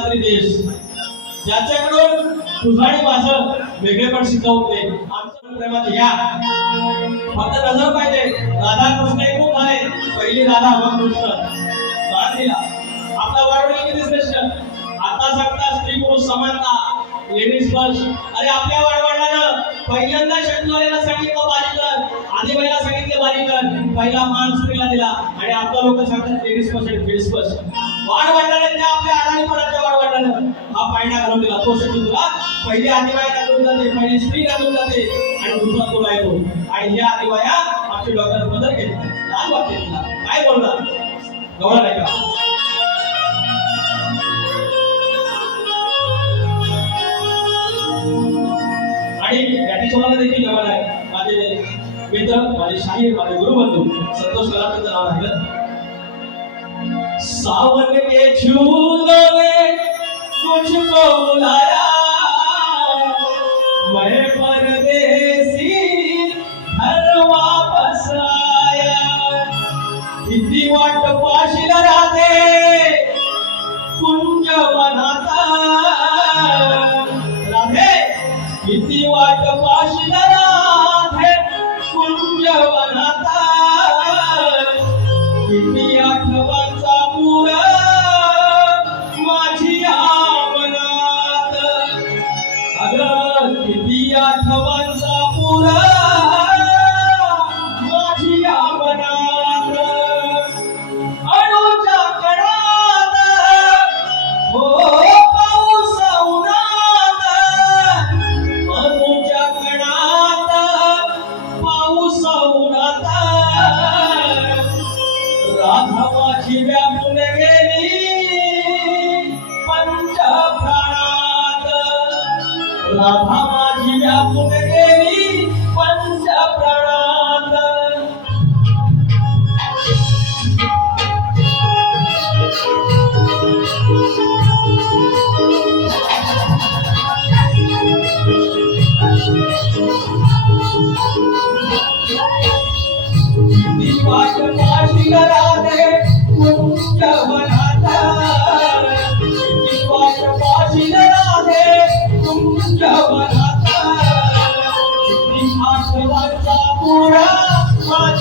केला देश. ज्याच्याकडून तुझाडी माझं वेगळेपण शिकवते आमचं प्रेमात या. फक्त नजर पाहिजे राधा कृष्ण एकूण झाले पहिली राधा मग कृष्ण मान आपला वाढवणी किती श्रेष्ठ. आता सांगता स्त्री पुरुष समानता. लेडीज फर्स्ट अरे आपल्या वाढवण्यानं पहिल्यांदा शनिवारीला सांगितलं बालिकर आदिबाईला सांगितलं बालिकर पहिला मान स्त्रीला दिला. आणि आता लोक सांगतात लेडीज फर्स्ट आणि लेडीज फर्स्ट वाढ वाढल्याने त्या आपल्या अडाणीपणाच्या वाढ वाढल्यानं हा पायणा घालून दिला तो शब्द तुला पहिली आदिबाई घालून जाते पहिली स्त्री घालून जाते आणि दुसरा तुला येतो आणि या आदिबाया आमच्या डॉक्टर बदल केले. लाल वाक्य दिला. काय बोलणार गवळा नाही का? आणि गॅटिसोला देखील जवळ आहे. माझे मित्र माझे शाहीर माझे गुरुबंधू संतोष कलाकांचं नाव राहिलं. सावन के झूलों ने मुझको बुलाया। मैं व्यापून गेली पंच प्राणात राधा माझी व्यापून गेली पंच प्राणात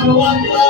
किती आठवणचा